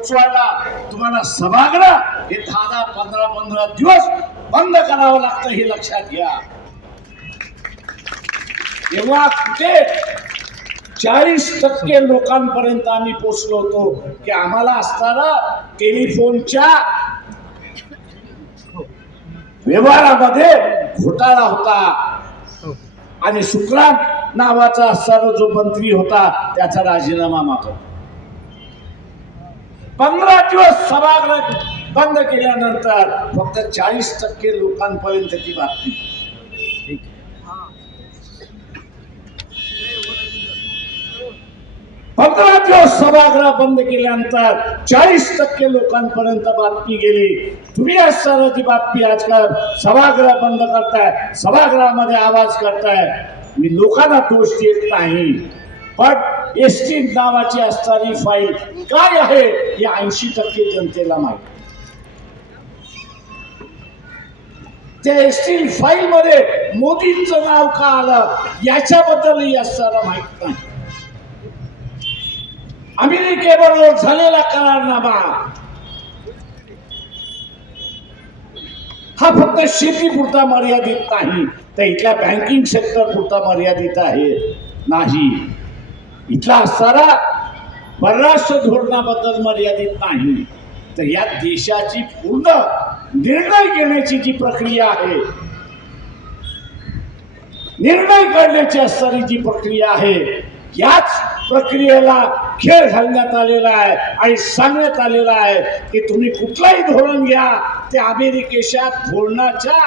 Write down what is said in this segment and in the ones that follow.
पोचवायला तुम्हाला सभागृह हे 10-15 दिवस बंद करावं लागतं, हे लक्षात घ्या. तेव्हा कुठे 40% लोकांपर्यंत आम्ही पोचलो होतो की आम्हाला असणारा टेलिफोनच्या व्यवहारामध्ये घोटाळा होता आणि शुक्रान नावाचा असणारा जो मंत्री होता त्याचा राजीनामा मागतो. 15 दिवस सभागृह बंद केल्यानंतर फक्त 40% लोकांपर्यंत ती बातमी. 15 दिवस सभागृह बंद केल्यानंतर 40% लोकांपर्यंत बातमी गेली. तुम्ही असताना ती बातमी आजकाल सभागृह बंद करताय, सभागृहामध्ये आवाज करताय. मी लोकांना दोष देत नाही, पण एसटी नावाची असणारी फाईल काय आहे हे 80% जनतेला माहिती. त्या एसटी फाईल मध्ये मोदींचं नाव का आलं याच्याबद्दलही असणारा माहित नाही. अमेरिकेबरोबर झालेला करारनामा हा फक्त शेतीपुरता मर्यादित नाही, तर इथल्या बँकिंग सेक्टर पुरता मर्यादित आहे नाही. इथला असणारा परराष्ट्र धोरणाबद्दल मर्यादित नाही, तर या देशाची पूर्ण निर्णय घेण्याची जी प्रक्रिया आहे, निर्णय करण्याची असणारी जी प्रक्रिया आहे, याच प्रक्रियेला खेळ घालण्यात आलेला आहे आणि सांगण्यात आलेला आहे की तुम्ही कुठलाही धोरण घ्या, ते अमेरिकेच्या धोरणाच्या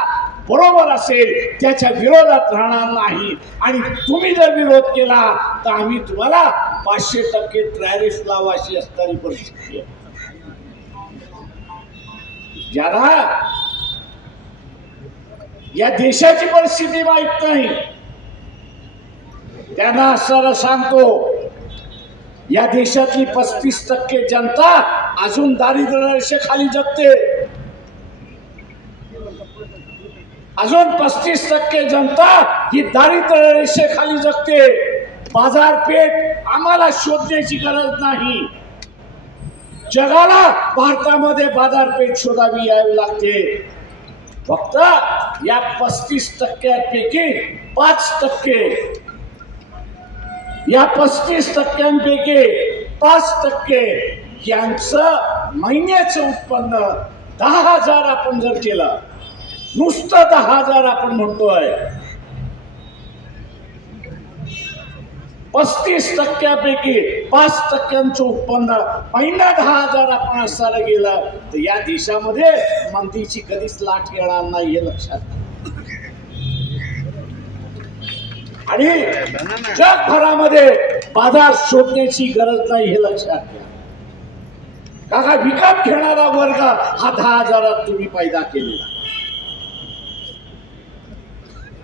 बरोबर असेल, त्याच्या विरोधात राहणार नाही. आणि तुम्ही जर विरोध केला तर आम्ही तुम्हाला 500% टॅरिफ लावू अशी असणारी परिस्थिती आहे. ज्याला या देशाची परिस्थिती माहित नाही त्यांना असं सांगतो, या देशातली 35% जनता अजून दारिद्र्य रेषेखाली जगते. अजून 35% जनता ही दारिद्र्य रेषेखाली जगते. बाजारपेठ आम्हाला शोधण्याची गरज नाही, जगाला भारतामध्ये बाजारपेठ शोधावी यावी लागते. फक्त या 35%पैकी 5%, या 35%पैकी 5% यांचं महिन्याचं उत्पन्न 10,000 आपण जर केलं, नुसतं 10,000 आपण म्हणतोय, 35%पैकी 5%चं उत्पन्न महिना 10,000 आपण असताना गेलं तर या देशामध्ये मंदीची कधीच लाट येणार नाही, हे लक्षात घ्या. आणि जगभरामध्ये बाजार शोधण्याची गरज नाही, हे लक्षात घ्या. काका विकत घेणारा वर्ग हा 10,000 तुम्ही पैदा केलेला.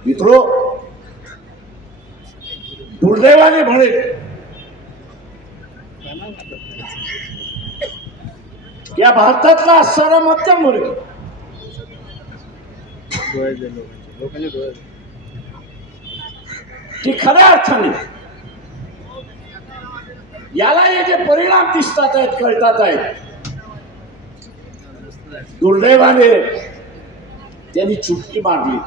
मित्रो, दुर्दैवाने म्हणेल या भारतातला असणारा मध्यम वर्ग की खऱ्या अर्थाने याला हे जे परिणाम दिसतात आहेत, कळतात आहेत, दुर्दैवाने त्यांनी चुटकी मारली.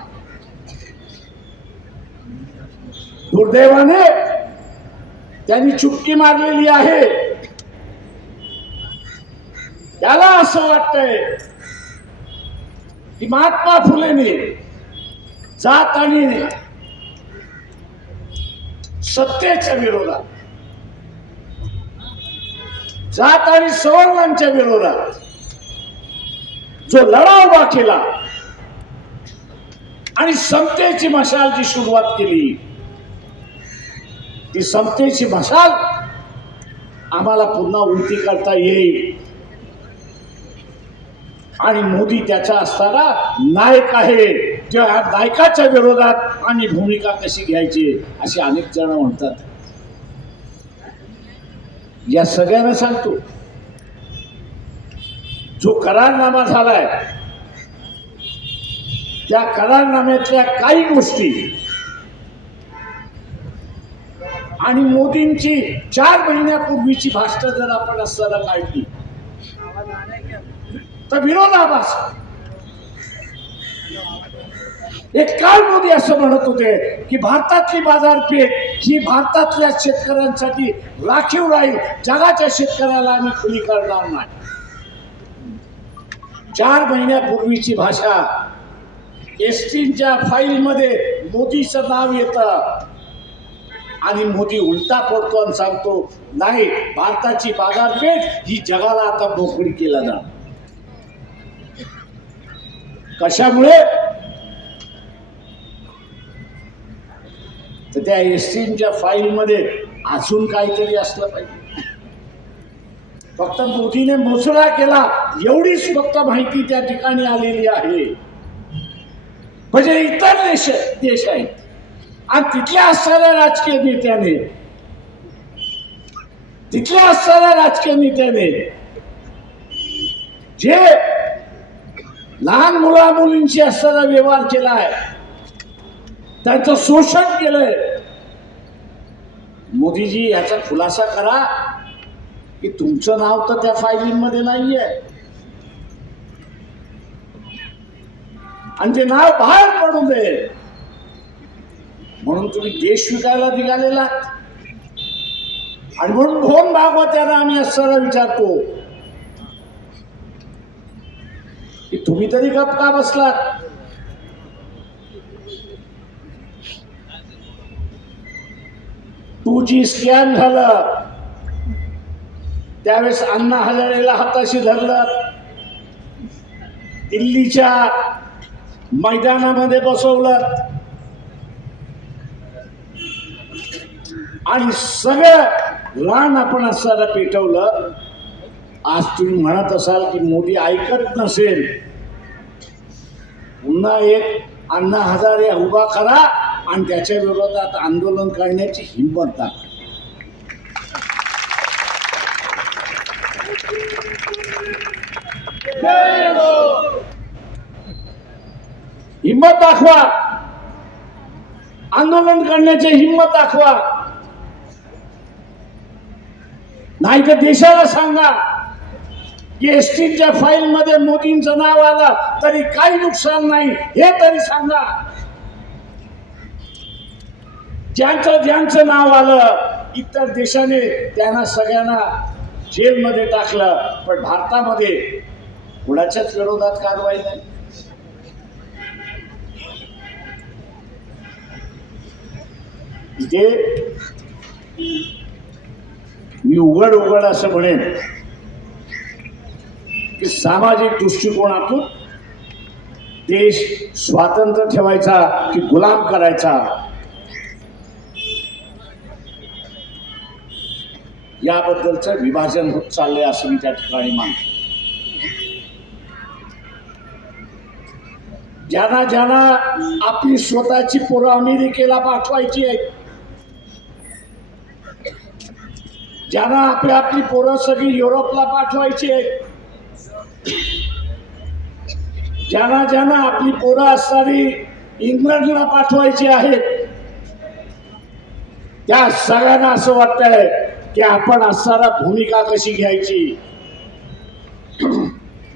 दुर्दैवाने त्यांनी चुटकी मारलेली आहे. त्याला असं वाटतंय की महात्मा फुलेने जात आणि सत्तेच्या विरोधात, जात आणि सवर्णांच्या विरोधात जो लढा उभा केला आणि समतेची मशाल जी सुरुवात केली, ती समतेची मशाल आम्हाला पुन्हा उलटी करता येईल. आणि मोदी त्याचा असणारा नायक आहे, त्या नायकाच्या विरोधात आम्ही भूमिका कशी घ्यायची असे अनेक जण म्हणतात. या सगळ्यांना सांगतो, जो करारनामा झालाय त्या करारनाम्यातल्या काही गोष्टी आणि मोदींची 4 महिन्यापूर्वीची भाषणं जर आपण असताना काढली तर विरोधाभास. एक काळ मोदी असं म्हणत होते की भारतातली बाजारपेठ ही भारतातल्या शेतकऱ्यांसाठी राखीव राहील, जगाच्या शेतकऱ्याला आम्ही खुली करणार नाही. 4 महिन्यापूर्वीची भाषा. एसटीच्या फाईल मध्ये मोदीचं नाव येतं आणि मोदी उलटा पडतो आणि सांगतो नाही, भारताची बाजारपेठ ही जगाला आता मोकळी केला जाणार. कशामुळे? तर त्या एसटीच्या फाईल मध्ये अजून काहीतरी असलं पाहिजे. फक्त मोदीने मोसळा केला एवढीच फक्त माहिती त्या ठिकाणी आलेली आहे. म्हणजे इतर देश आहेत आणि तिथल्या असणाऱ्या राजकीय नेत्याने जे लहान मुला मुलींशी असणारा व्यवहार केलाय, त्यांचं शोषण केलंय. मोदीजी याचा खुलासा करा की तुमचं नाव तर त्या फायलिंगमध्ये नाहीये आणि ते नाव बाहेर पडू दे म्हणून तुम्ही देश विकायला निघालेला. आणि म्हणून मोहन भागवत यांना आम्ही असं विचारतो की तुम्ही तरी गप का बसलात? टू जी स्कॅन झालं त्यावेळेस अण्णा हजारेला हाताशी धरलं, दिल्लीच्या मैदानामध्ये बसवलं आणि सगळं रान आपण असताना पेटवलं. आज तुम्ही म्हणत असाल की मोदी ऐकत नसेल, पुन्हा एक अण्णा हजारे उभा करा आणि त्याच्या विरोधात आंदोलन करण्याची हिंमत दाखवा. हिंमत दाखवा, आंदोलन करण्याची हिंमत दाखवा. नाही तर देशाला सांगा की एसटीच्या फाईल मध्ये मोदींचं नाव आलं तरी काही नुकसान नाही, हे तरी सांगा. ज्यांचं नाव आलं इतर देशाने त्यांना सगळ्यांना जेलमध्ये टाकलं, पण भारतामध्ये कुणाच्याच विरोधात कारवाई नाही. इथे मी उघड असं म्हणेन की सामाजिक दृष्टिकोनातून देश स्वातंत्र्य ठेवायचा की गुलाम करायचा, याबद्दलचं विभाजन होत चाललंय असं मी त्या ठिकाणी मानतो. ज्यांना आपली स्वतःची पोरं अमेरिकेला पाठवायची आहेत, ज्यांना आपली पोरं सगळी युरोपला पाठवायची आहेत, ज्यांना आपली पोरं असणारी इंग्लंडला पाठवायची आहेत, त्या सगळ्यांना असं वाटतंय की आपण असणारा भूमिका कशी घ्यायची,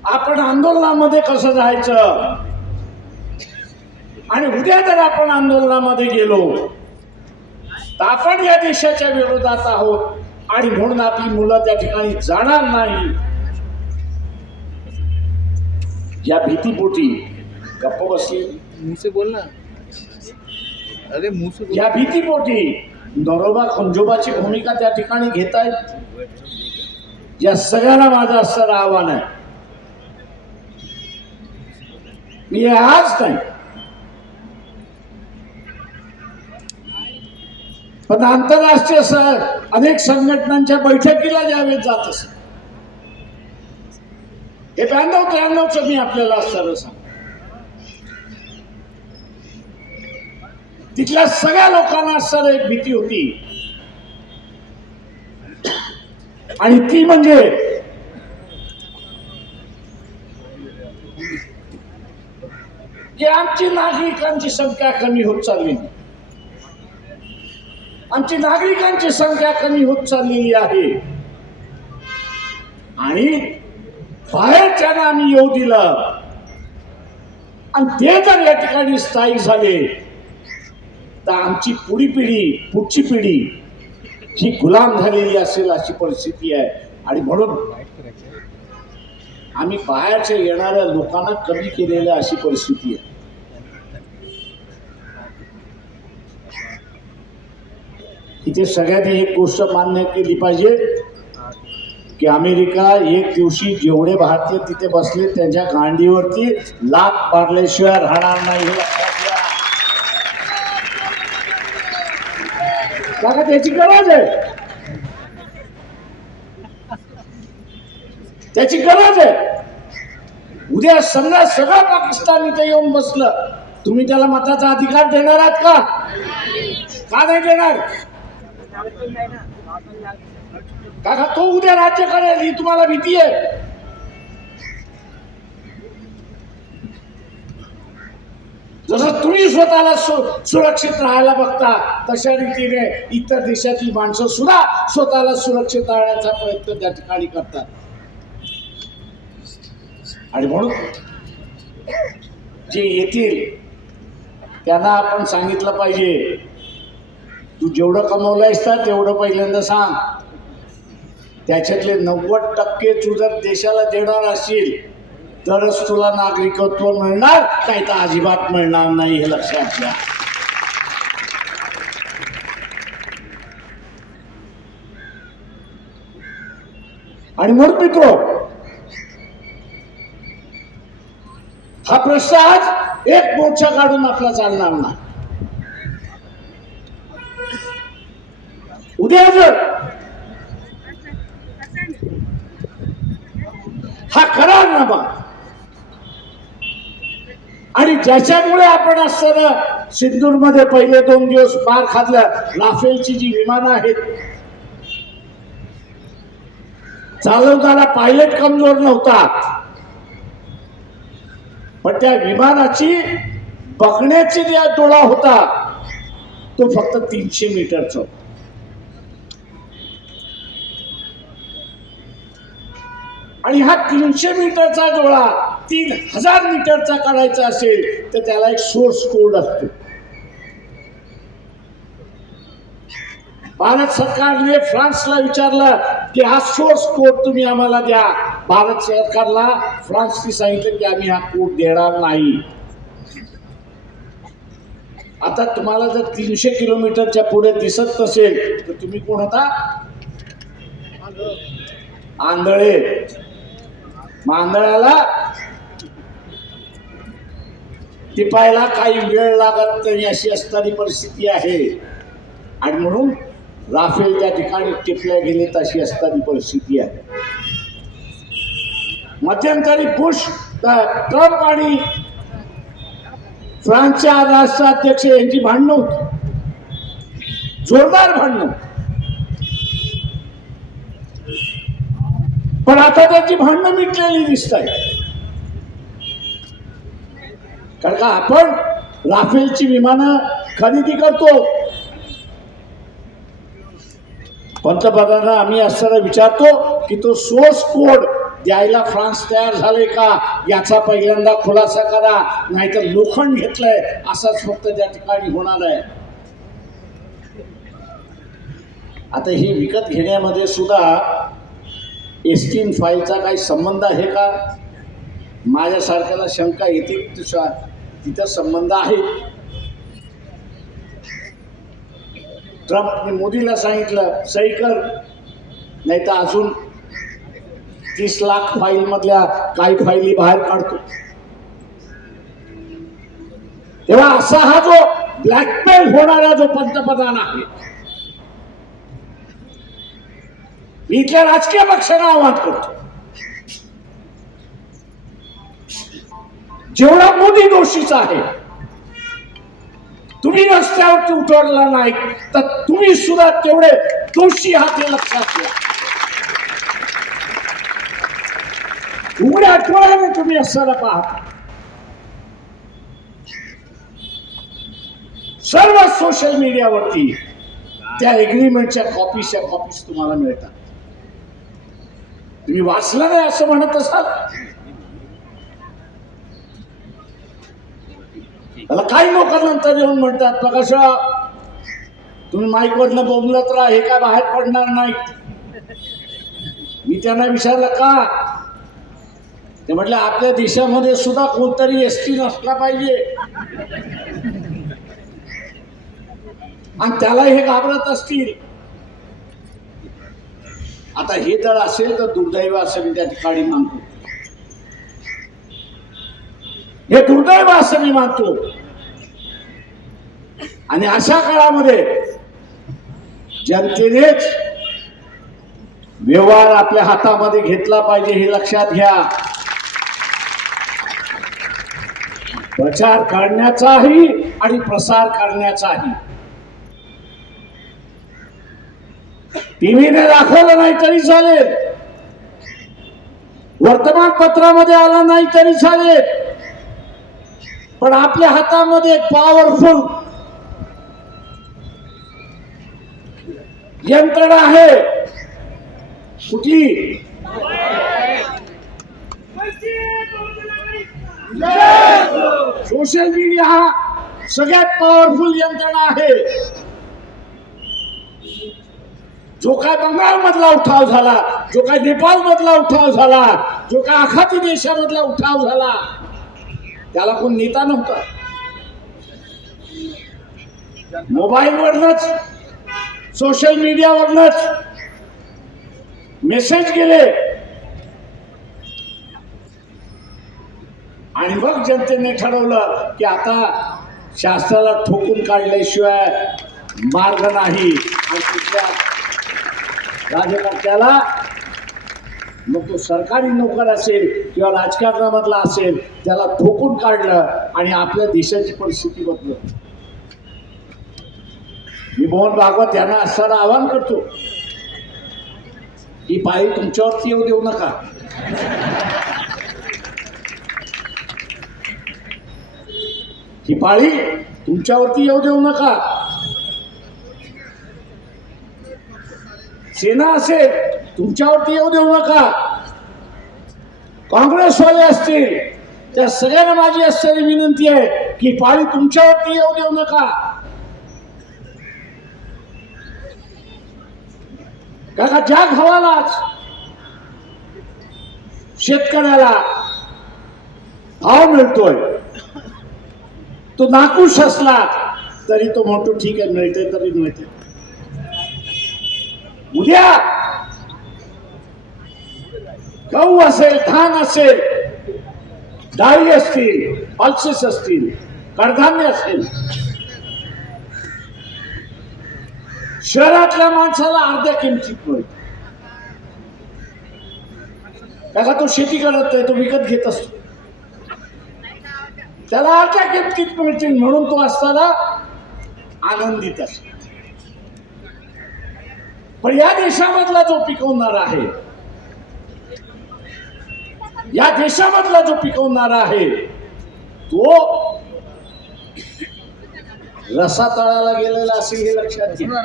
आपण आंदोलनामध्ये कसं जायचं. आणि उद्या जर आपण आंदोलनामध्ये गेलो तर आपण या देशाच्या विरोधात आहोत आणि म्हणून आपली मुलं त्या ठिकाणी जाणार नाही. या भीतीपोटी गप्प बसली. मुझसे बोलना, अरे मुझसे बोल. या भीतीपोटी नरोबा खंजोबाची भूमिका त्या ठिकाणी घेतायत. या सगळ्यांना माझं असं आव्हान आहे. मी आज नाही पण आंतरराष्ट्रीय अनेक संघटनांच्या बैठकीला ज्यावेळेस जात असेल, हे 92-93 मी आपल्याला सरळ सांग, तिथल्या सगळ्या लोकांना सर एक भीती होती आणि ती म्हणजे की आमची नागरिकांची संख्या कमी होत चालली, आमची नागरिकांची संख्या कमी होत चाललेली आहे आणि बाहेरच्यानं आम्ही येऊ दिलं आणि ते जर या ठिकाणी स्थायिक झाले तर आमची पुढची पिढी ही गुलाम झालेली असेल अशी परिस्थिती आहे. आणि म्हणून आम्ही बाहेरच्या येणाऱ्या लोकांना कमी केलेल्या अशी परिस्थिती आहे. इथे सगळ्यांनी एक गोष्ट मान्य केली पाहिजे की अमेरिका एक दिवशी जेवढे भारतीय तिथे बसले त्यांच्या गांडीवरती लाथ मारल्याशिवाय राहणार नाही हे लक्षात घ्या. कारण त्याची गरज आहे, त्याची गरज आहे. उद्या समजा सगळं पाकिस्तान इथे येऊन बसलं, तुम्ही त्याला मताचा अधिकार देणार आहात का? का नाही देणार? काका तो उद्या राज्य करेल ही तुम्हाला भीती आहे. जसं तुम्ही स्वतःला सुरक्षित राहायला बघता तशा रीतीने इतर देशातील माणसं सुद्धा स्वतःला सुरक्षित राहण्याचा प्रयत्न त्या ठिकाणी करतात. आणि म्हणून जे येतील त्यांना आपण सांगितलं पाहिजे, तू जेवढं कमवलंयस ना तेवढं पहिल्यांदा सांग. त्याच्यातले 90% तू जर देशाला देणार असशील तरच तुला नागरिकत्व मिळणार, काही तर अजिबात मिळणार नाही हे लक्षात घ्या. आणि म्हणून मित्र, हा प्रश्न आज एक मोर्चा काढून आपला चालणार नाही. उद्या जर हा करारनामा आणि ज्याच्यामुळे आपण असताना सिंदूरमध्ये पहिले 2 दिवस मार खाल्ला, राफेलची जी विमानं आहेत, चालवताना पायलट कमजोर नव्हता, पण त्या विमानाची बघण्याची जो डोळा होता तो फक्त 300 मीटरचा. आणि हा 300 मीटरचा डोळा 3000 मीटरचा काढायचा असेल तर त्याला एक सोर्स कोड असतो. भारत सरकारने फ्रान्सला विचारलं की हा सोर्स कोड तुम्ही आम्हाला द्या. भारत सरकारला फ्रान्सने सांगितलं की आम्ही हा कोड देणार नाही. आता तुम्हाला जर 300 किलोमीटरच्या पुढे दिसत नसेल तर तुम्ही कोण होता? आंधळे. आंधळ्याला टिपायला काही वेळ लागत नाही अशी असणारी परिस्थिती आहे. आणि म्हणून राफेल त्या ठिकाणी टिपल्या गेले तशी असणारी परिस्थिती आहे. मध्यंतरी ट्रम्प आणि फ्रान्सच्या राष्ट्राध्यक्ष यांची भांडणं होती, जोरदार भांडणं. पण आता त्याची भांडणं मिटलेली दिसत आहे. कारण का आपण राफेलची विमानं खरेदी करतो. पंतप्रधानांना आम्ही असताना विचारतो की तो सोर्स कोड द्यायला फ्रान्स तयार झाले का याचा पहिल्यांदा खुलासा करा, नाहीतर लोखंड घेतलंय असाच फक्त त्या ठिकाणी होणार आहे. आता हे विकत घेण्यामध्ये सुद्धा एस्टीन फाईलचा काही संबंध आहे का? माझ्यासारख्याला शंका येते. तिथं संबंध आहे. ट्रम्पने मोदीला सांगितलं सही कर, नाही तर अजून 30 लाख फाईल मधल्या काही फाईली बाहेर काढतो. तेव्हा असा हा जो ब्लॅकमेल होणारा जो पंतप्रधान आहे, मी इथल्या राजकीय पक्षांना आवाहन करतो, जेवढा मोदी दोषीचा आहे, तुम्ही रस्त्यावरती उतरला नाही तर तुम्ही सुद्धा तेवढे दोषी आहात हे लक्षात घ्या. उघड्या आठवड्याने तुम्ही असताना पाहता सर्व सोशल मीडियावरती त्या एग्रीमेंटच्या कॉपीज तुम्हाला मिळतात. तुम्ही वाचलं नाही असं म्हणत असाल. मला काही लोक नंतर येऊन म्हणतात प्रकाश तुम्ही माईकवरनं बोलत राहा, हे काय बाहेर पडणार नाही. मी त्यांना विचारलं का, ते म्हटलं आपल्या देशामध्ये सुद्धा कोणतरी एसटी नसला पाहिजे आणि त्याला हे घाबरत असतील. आता हे जर असेल तर दुर्दैव असं मी त्या ठिकाणी मानतो. हे दुर्दैव असं मी मानतो. आणि अशा काळामध्ये जनतेनेच व्यवहार आपल्या हातामध्ये घेतला पाहिजे, हे लक्षात घ्या. प्रचार करण्याचाही आणि प्रसार करण्याचाही. टीव्हीने दाखवलं नाही तरी चालेल, वर्तमानपत्रामध्ये आला नाही तरी चालेल, पण आपल्या हातामध्ये एक पॉवरफुल यंत्रणा आहे. कुठली? सोशल मीडिया हा सगळ्यात पॉवरफुल यंत्रणा आहे. जो काय बंगाल मधला उठाव झाला, जो काय नेपाळ मधला उठाव झाला, जो काय आखाती देशामधला उठाव झाला, त्याला कोण नेता नव्हता. मोबाईलवरनच सोशल मीडियावरनच मेसेज गेले आणि मग जनतेने ठरवलं की आता शास्त्राला ठोकून काढल्याशिवाय मार्ग नाही. आणि कुठल्या राजकारत्याला, मग तो सरकारी नोकर असेल किंवा राजकारणामधला असेल, त्याला ठोकून काढलं आणि आपल्या देशाची परिस्थिती बदलली. मी मोहन भागवत यांना असं आवाहन करतो ही पाळी तुमच्यावरती येऊ देऊ नका. ही पाळी तुमच्यावरती येऊ देऊ नका. सेना असेल तुमच्यावरती येऊ देऊ नका. काँग्रेसवाले असतील त्या सगळ्यांना माझी असलेली विनंती आहे की पाळी तुमच्यावरती येऊ देऊ नका. कारण ज्या भावालाच शेतकऱ्याला भाव मिळतोय तो नाखुश असला तरी तो म्हणतो ठीक आहे, मिळते तरी मिळते. उद्या गहू असेल, धान असेल, डाळी असतील, पल्सेस असतील, कडधान्य असेल, शहरातल्या माणसाला अर्ध्या किमतीत मिळते. त्याला तो शेती करत नाही, तो विकत घेत असतो, त्याला अर्ध्या किमतीत मिळतील म्हणून तो असताना आनंदित असतो. पण या देशामधला जो पिकवणारा आहे, या देशामधला जो पिकवणारा आहे तो रसातळाला गेलेला असेल, हे लक्षात घ्या.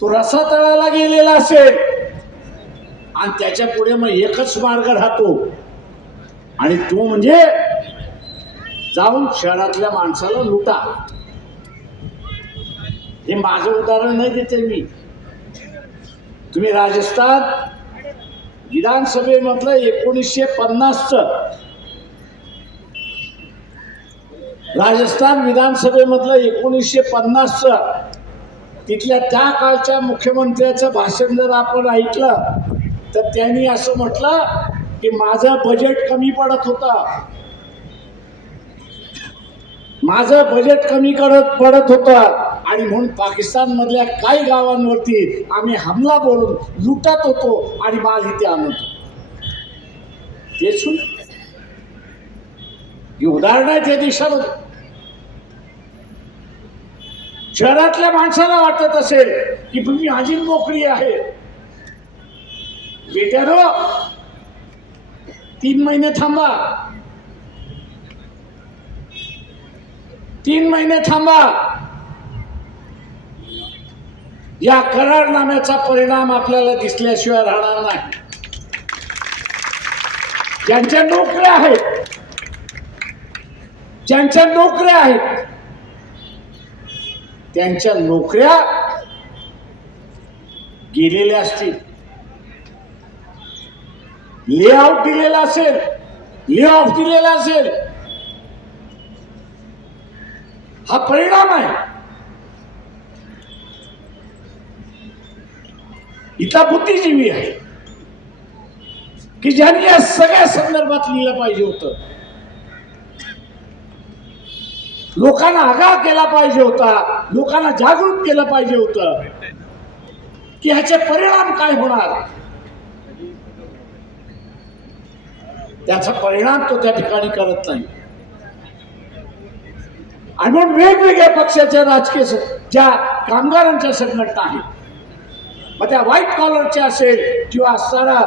तो रसातळाला गेलेला असेल आणि त्याच्या पुढे मग एकच मार्ग राहतो आणि तो म्हणजे जाऊन शहरातल्या माणसाला लुटा. हे माझं उदाहरण नाही देते मी. तुम्ही राजस्थान विधानसभेमधलं 1950चं राजस्थान विधानसभेमधलं 1950चं तिथल्या त्या काळच्या मुख्यमंत्र्याचं भाषण जर आपण ऐकलं तर त्यांनी असं म्हटलं की माझं बजेट कमी पडत होतं, माझं बजेट कमी पडत होतं आणि म्हणून पाकिस्तानमधल्या काही गावांवरती आम्ही हमला बोलून लुटत होतो आणि माल इथे आणत होतो. तेच ही उदाहरणं आहेत या देशामध्ये. शहरातल्या माणसाला वाटत असेल की तुम्ही माझी नोकरी आहे, बेट्यानो 3 महिने थांबा, 3 महिने थांबा, या करारनाम्याचा परिणाम आपल्याला दिसल्याशिवाय राहणार नाही. ज्यांच्या नोकऱ्या आहेत, ज्यांच्या नोकऱ्या आहेत, त्यांच्या नोकऱ्या गेलेल्या असतील, ले आउट दिलेला असेल, ले ऑफ दिलेला असेल, हा परिणाम आहे. इथला बुद्धिजीवी आहे की ज्यांनी या सगळ्या संदर्भात लिहिलं पाहिजे होतं, लोकांना आगाह केला पाहिजे होता, लोकांना जागृत केलं पाहिजे होतं की ह्याचे परिणाम काय होणार. त्याचा परिणाम तो त्या ठिकाणी करत नाही. आणि म्हणून वेगवेगळ्या पक्षाच्या राजकीय ज्या कामगारांच्या संघटना आहेत, मग त्या व्हाईट कॉलरच्या असेल किंवा असणारा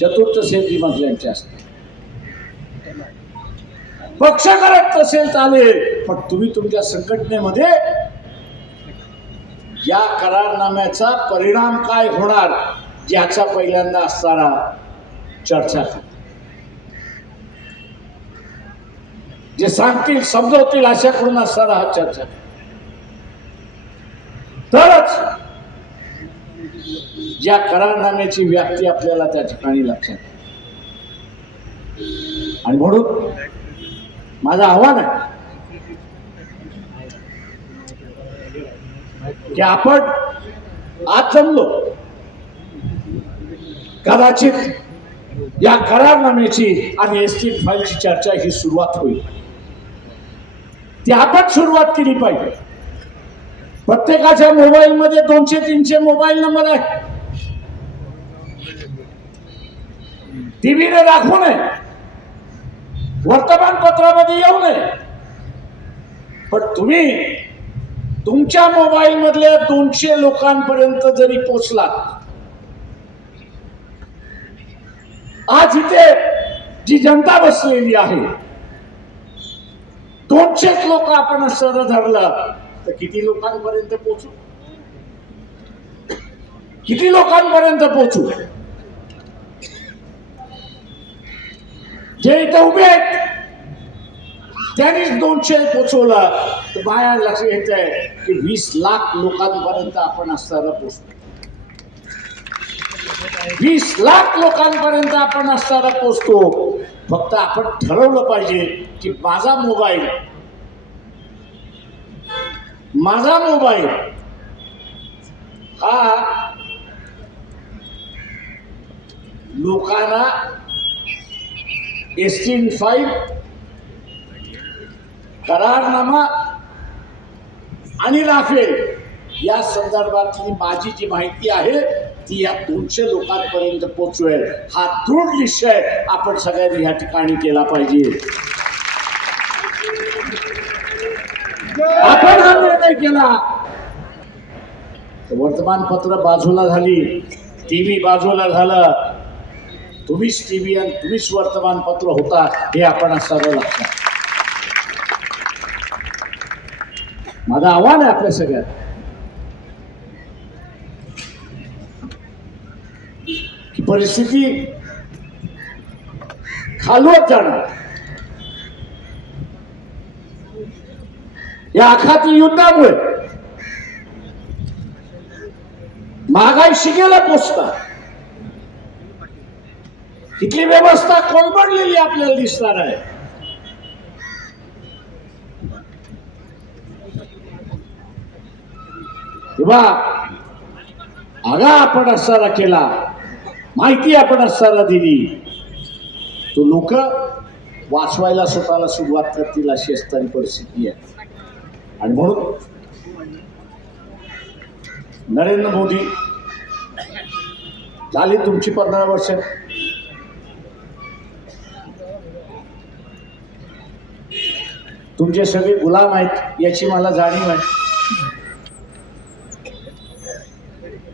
चतुर्थ श्रेणी मधल्यांच्या असतील, पक्ष करत नसेल चालेल, पण तुम्ही तुमच्या संघटनेमध्ये या करारनाम्याचा परिणाम काय होणार याचा पहिल्यांदा असणारा चर्चा करा. जे सांगतील समजवतील अशा करून असणारा हा चर्चा, तरच या करारनाम्याची व्याप्ती आपल्याला त्या ठिकाणी लक्षात. आणि म्हणून माझं आव्हान आहे की आपण आज जमलो, कदाचित या करारनाम्याची आणि एसटी फाईलची चर्चा ही सुरुवात होईल. ती आपण सुरुवात केली पाहिजे. प्रत्येकाच्या मोबाईलमध्ये 200-300 मोबाईल नंबर आहे. टीव्हीने दाखवू नये, वर्तमानपत्रामध्ये येऊ नये, पण तुम्ही तुमच्या मोबाईल मधल्या 200 लोकांपर्यंत जरी पोचलात, आज इथे जी जनता बसलेली आहे 200 लोक आपण सर धरलं तर किती लोकांपर्यंत पोचू, किती लोकांपर्यंत पोचू. जे इथं उभे आहेत त्यांनीच 200 पोचवलं तर बाहेर लक्ष येत आहे की 20 लाख लोकांपर्यंत आपण असताना पोचतो. 20 लाख लोकांपर्यंत आपण असताना पोचतो. फक्त आपण ठरवलं पाहिजे की माझा मोबाईल हा लोकांना एसटी फाईल, करारनामा आणि राफेल या संदर्भातली माझी जी माहिती आहे ती या 200 लोकांपर्यंत पोहोचवेल. हा दृढ निश्चय आपण सगळ्यांनी या ठिकाणी केला पाहिजे. आपण हा निर्णय केला तर वर्तमानपत्र बाजूला झाली, टीव्ही बाजूला झालं, तुम्हीच टीव्ही आणि तुम्हीच वर्तमानपत्र होता हे आपण सर्व लक्षात. माझं आव्हान आहे आपल्या सगळ्यात की परिस्थिती खालवत जाणार. या आखाती युद्धामुळे महागाई शिगेला पोचतात. इथली व्यवस्था कोलमडलेली आपल्याला दिसणार आहे. तेव्हा आगा आपण असताना केला, माहिती आपण असताना दिली, तो लोक वाचवायला स्वतःला सुरुवात करतील अशी असणारी परिस्थिती आहे. आणि म्हणून नरेंद्र मोदी झाली तुमची 15 वर्ष, तुमचे सगळे गुलाम आहेत याची मला जाणीव आहे.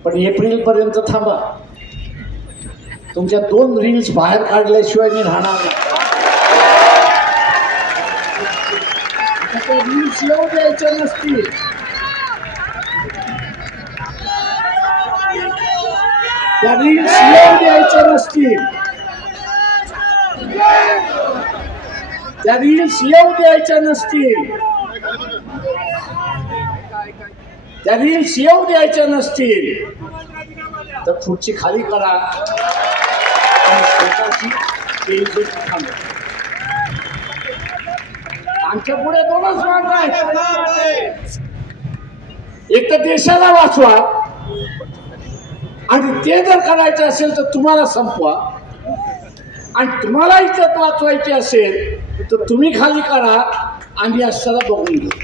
पण एप्रिल पर्यंत थांबा. तुमच्या 2 रील्स बाहेर काढल्याशिवाय मी राहणार नाही. रील्स येऊ द्यायच्या नसतील. त्या रील्स येऊ द्यायच्या नसतील, त्या रील्स येऊ द्यायच्या नसतील, त्या रील्स येऊ द्यायच्या नसतील तर खुर्ची खाली करा आणि स्वतःची बेइज्जती थांबवा. आमच्या पुढे दोनच मार्ग आहेत. एक तर देशाला वाचवा आणि ते जर करायचं असेल तर तुम्हाला संपवा, आणि तुम्हाला इज्जत वाचवायची असेल तर तुम्ही खाली करा आणि असताना बघून घ्या.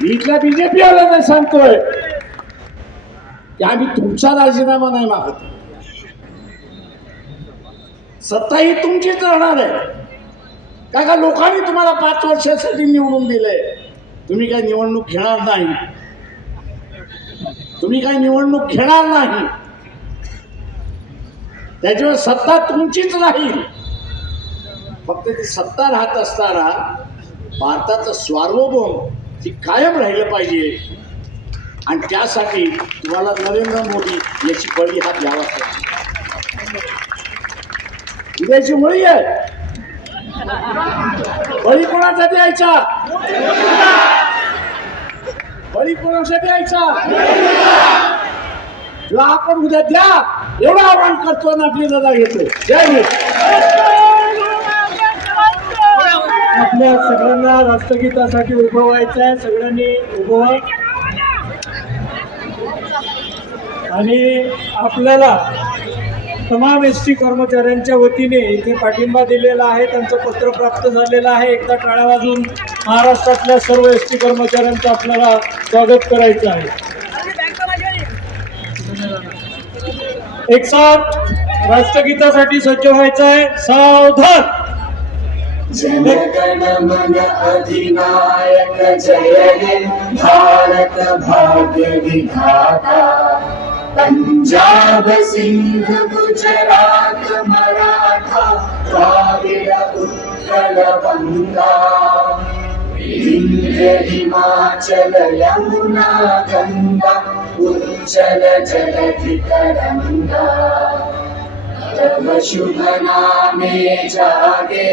मी इथल्या बीजेपी वाल्यांना सांगतोय की आम्ही तुमचा राजीनामा नाही मागत. सत्ता ही तुमचीच राहणार आहे. का लोकांनी तुम्हाला 5 वर्षासाठी निवडून दिलंय. तुम्ही काय निवडणूक घेणार नाही, तुम्ही काय निवडणूक घेणार नाही. त्याच्यावर सत्ता तुमचीच राहील. फक्त ती सत्ता राहत असताना भारताचं सार्वभौम ती कायम राहिलं पाहिजे, आणि त्यासाठी तुम्हाला नरेंद्र मोदी याची बळी हात घ्यावा लागेल. उद्याची बळी आहे. बळी कोणाचा द्यायचा? बळी कोणाचा द्यायचा? जेव्हा आपण उद्या द्या एवढं आव्हान करतो आणि आपली रजा घेतो. जय हिंद. आपल्या सगळ्यांना राष्ट्रगीतासाठी उभं व्हायचं आहे. सगळ्यांनी उभं व्हा. आणि आपल्याला तमाम एसटी कर्मचाऱ्यांच्या वतीने इथे पाठिंबा दिलेला आहे. त्यांचं पत्र प्राप्त झालेलं आहे. एकदा टाळ्या वाजून महाराष्ट्रातल्या सर्व एसटी कर्मचाऱ्यांचं आपल्याला स्वागत करायचं आहे. एक साथ राष्ट्रगीतासाठी सज्ज व्हायचं आहे. सावधान. जनगण मन अधिनायक जय हे भारत भाग्य विधाता. पंजाब सिंध गुजरात मराठा द्राविड उत्कल बंगा. विंध्य हिमाचल यमुना गंगा उज्जल जलधि तरंगा. तव शुभ नामे जागे,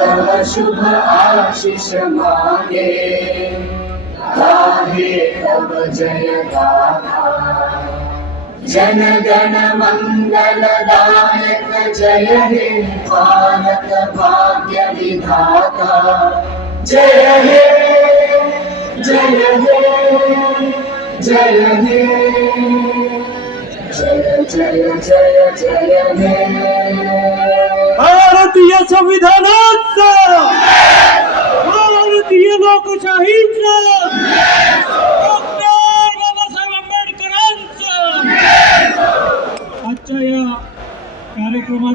तव शुभ आशीष मागे. गाहे तव जय गाथा. जन गण मंगल दायक जय हे भारत भाग्य विधाता. जय हे जय हे जय हे जय जय जय जय हे. भारतीय संविधानाचा, भारतीय लोकशाहीचा, डॉक्टर बाबासाहेब आंबेडकरांचा. आजच्या या कार्यक्रमात